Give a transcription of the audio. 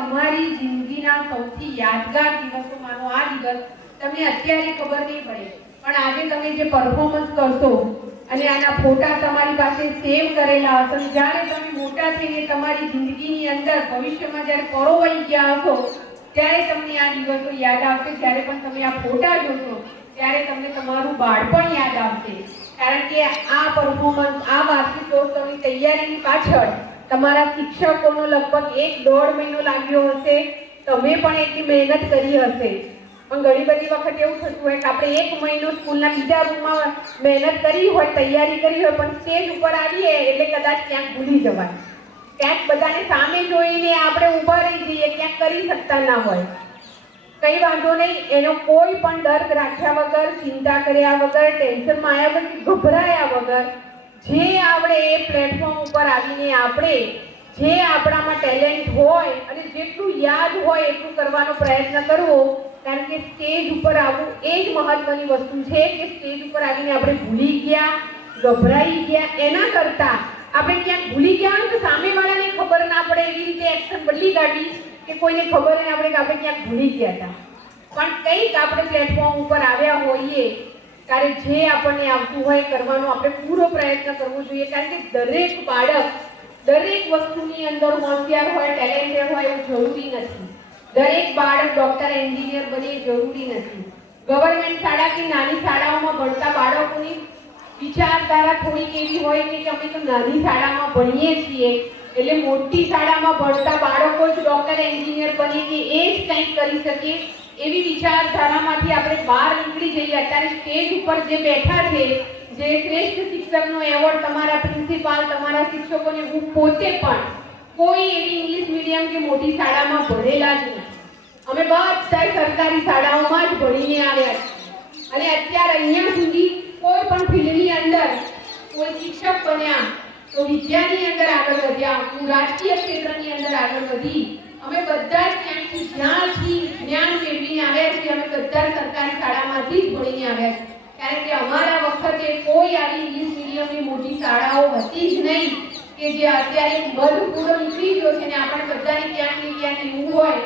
તમારી જિંદગીના સૌથી યાદગાર દિવસોમાંનો આ દિવસ તમને અત્યારે ખબર નહીં પડે, પણ આજે તમે જે પરફોર્મન્સ કરશો અને આના ફોટા તમારી પાસે સેવ કરેલા હશે, જ્યારે તમે મોટા થઈને તમારી જિંદગીની અંદર ભવિષ્યમાં જ્યારે પરોવાઈ ગયા હશો ત્યારે તમને આ દિવસો યાદ આવશે. જ્યારે પણ તમે આ ફોટા જોશો ત્યારે તમને તમારું બાળપણ યાદ આવશે. કારણ કે આ પરફોર્મન્સ, આ વાર્ષિકોત્સવની તૈયારીની પાછળ તમારા શિક્ષકોનો લગભગ 1-1.5 મહિનો લાગ્યો હશે. તમે પણ એટલી મહેનત કરી હશે. પણ ઘણી બધી વખત એવું થતું હોય કે આપણે 1 મહિનો સ્કૂલના બીજા રૂમમાં મહેનત કરી હોય, તૈયારી કરી હોય, પણ સ્ટેજ ઉપર આવીએ એટલે કદાચ ક્યાંક ભૂલી જવાય, ક્યાંક બધાને સામે જોઈને આપણે ઊભા રહી જઈએ, ક્યાંક કરી શકતા ના હોય. કઈ વાંધો નહીં, એનો કોઈ પણ ડર રાખ્યા વગર, ચિંતા કર્યા વગર, ટેન્શનમાં આવ્યા વગર, ગભરાયા વગર જે આપણે એ પ્લેટફોર્મ ઉપર આવીને આપણે જે આપણામાં ટેલેન્ટ હોય અને જેટલું યાદ હોય એટલું કરવાનો પ્રયત્ન કરવો. કારણ કે સ્ટેજ ઉપર આવવું એ જ મહત્વની વસ્તુ છે કે સ્ટેજ ઉપર આવીને આપણે ભૂલી ગયા, ગભરાઈ ગયા, એના કરતાં આપણે ક્યાંક ભૂલી ગયા હોય તો સામેવાળાને ખબર ના પડે એવી રીતે એક્શન બદલી કાઢી કે કોઈને ખબર ના પડે કે આપણે ક્યાંક ભૂલી ગયા હતા. પણ કંઈક આપણે પ્લેટફોર્મ ઉપર આવ્યા હોઈએ ત્યારે જે આપણને આવતું હોય કરવાનો આપણે પૂરો પ્રયત્ન કરવો જોઈએ. કારણ કે દરેક બાળક દરેક વસ્તુની અંદર હોશિયાર હોય, ટેલેન્ટેડ હોય એવું જરૂરી નથી. દરેક બાળક ડોક્ટર, એન્જિનિયર બને જરૂરી નથી. ગવર્મેન્ટ શાળા કે નાની શાળાઓમાં ભણતા બાળકોની વિચારધારા થોડીક એવી હોય કે અમે તો નાની શાળામાં ભણીએ છીએ એટલે મોટી શાળામાં ભણતા બાળકો જ ડોક્ટર, એન્જિનિયર બનીને એ જ કંઈક કરી શકે એવી વિચારધારામાંથી આપણે બહાર નીકળી જઈએ. અત્યારે સ્ટેજ ઉપર જે બેઠા છે, જે શ્રેષ્ઠ શિક્ષકનો એવોર્ડ તમારા પ્રિન્સિપાલ, તમારા શિક્ષકોને, હું પોતે પણ કોઈ એવી ઇંગ્લિશ મીડિયમ કે મોટી શાળામાં ભણેલા જ નથી. અમે બધા સરકારી શાળાઓમાં જ ભણીને આવ્યા છીએ અને અત્યારે અહીંયા સુધી કોઈ પણ ફિલ્ડની અંદર કોઈ શિક્ષક બન્યા તો વિદ્યાની અંદર આગળ વધ્યા, હું રાજકીય ક્ષેત્રની અંદર આગળ વધી. અમે બધા જ ક્યાંકથી જ્યાંથી જ્ઞાન મેળવીને આવ્યા છીએ અમે બધા સરકારી શાળામાંથી જ ભણીને આવ્યા છીએ. કારણ કે અમારા વખતે કોઈ આવી ઇંગ્લિશ મીડિયમની મોટી શાળાઓ હતી જ નહીં કે જે અત્યારે મધ પૂરો નીકળી ગયો છે ને આપણે બધાને ક્યાંક ને ક્યાંક એવું હોય